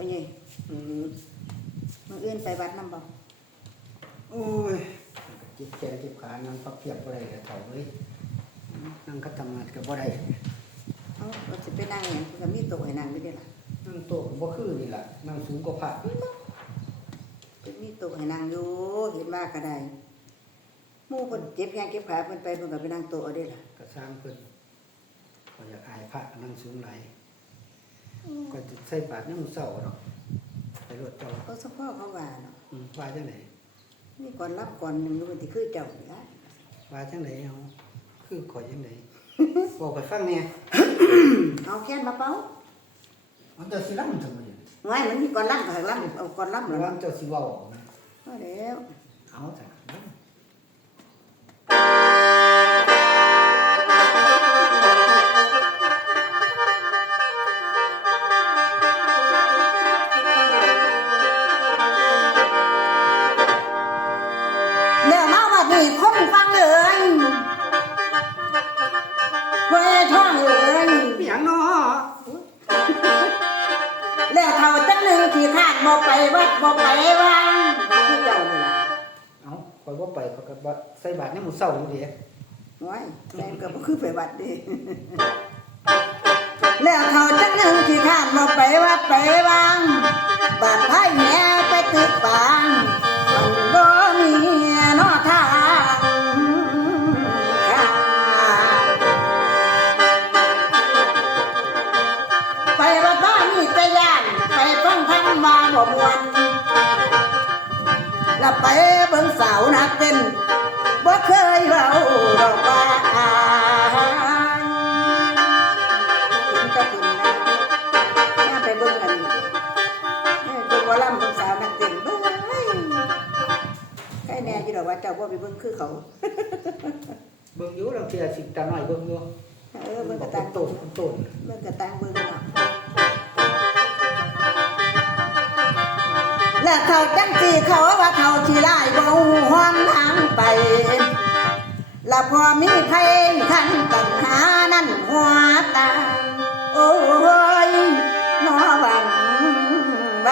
พ่อใหญ่มื้ออื่นไปวัดนำบ่โอ้ยเจ็บแขนเจ็บขานั่งพับเพียบบ่ได้เฒ่าเลยนั่งคัดทำงานก็บ่ได้เราสิไปนั่งหยังก็มีโต๊ะให้นั่งอยู่เด้ล่ะนั่งโต๊ะบ่คือนี่ล่ะนั่งสูงกว่าพระเป็นมีโต๊ะให้นั่งอยู่เห็นว่าก็ได้หมู่เพิ่นเจ็บแขนเจ็บขาเพิ่นไปเพิ่นก็ไปนั่งโต๊ะเอาเด้ล่ะก็สร้างเพิ่นก็อยากอายพระนั่งสูงหลายก็จะใส่บาตรยามมื้อเช้าเนาะไปรถเจ้าเขาเฉพาะเขาว่าเนาะว่าจังได๋นี่ก่อนรับก่อนหนึงมันสิคือเจ้านี่ล่ะว่าจังได๋เฮาคือข่อยจังได๋บอกให้ฟังแหน่เอาแขนมาเป่ามันจะสิลำทำไมไว้มันมีก่อนรับก็ให้รับเอาก่อนรับแล้ว มันจะสิเว้านะ เอาแล้ว เอาจ้ะแล้วมาบัดนี้คนฟังเอ้ยเว้ยท้องเอ้ย มีหยังเนาะแล้วเท่าจังหนึ่งที่ขาดบ่ไปวัดบ่ไปวังคือเจ้านี่ล่ะเอาข่อยบ่ไปข่อยก็บ่ใส่บาตรยามมื้อเช้าอยู่เด้โอ้ยแม่นก็บ่คือไปวัดเด้แล้วเท่าจังหนึ่งที่ขาดบ่ไปวัดไปวังบาดไผแม่ไปตึกปางมันบ่มีเนาะทางไปวัดบ้านนี่แต่ย่านไปฟังธรรมะบ่ม่วนแล้วไปเบิ่งสาวนักเต้นบ่เคยเว้าดอกว่าถึงจะขึ้นนะย่าไปเบิ่งกันเบิ่งหมอลำเบิ่งสาวนักเต้นเบิ่งใครแน่อยู่ดอกว่าเจ้าบ่ไปเบิ่งคือเขา เบิ่งอยู่เราเสียสิตาน้อยเบิ่งอยู่เบิ่งกระตัง โตนเบิ่งกระตังเบิ่งเนาะและเขาจังสิเขาว่าเขาสิไล่บ่ฮู้ฮอนทางไปและพอมีไผคันปัญหานั้นหัวตาโอ้ยหนอบังใบ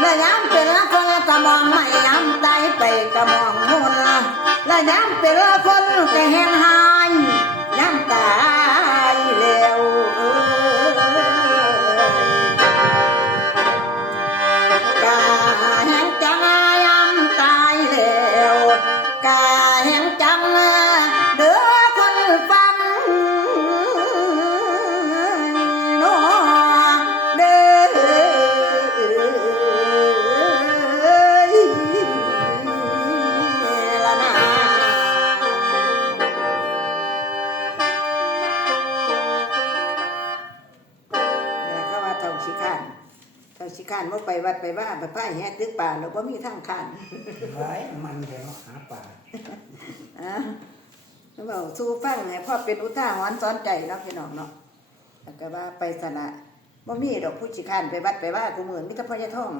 และยามเป็นละคนก็มองไม่ยามตายไปก็มองมุ่นและยามเป็นละคนก็แห้งหายยามตายแล้วกาแห่งจังยามตายแล้วกาแห่งจังเด้อคนฟังโนเด้อละนะเขาว่าเท่าขี้ข้านบ่ไปวัดไปว่าไปพ่ายแห่ตึกป่าแล้วบ่มีทางข้าน หลายมันแถวหาป่า แล้วเว้าสู่ฟังให้พ่อเป็นอุทาหรณ์สอนใจเนาะพี่น้องเนาะแล้วก็ว่าไปสนะบ่มีดอกผู้ขี้ข้านไปวัดไปว่ากูมื้อมีแต่พ่อใหญ่ท้อง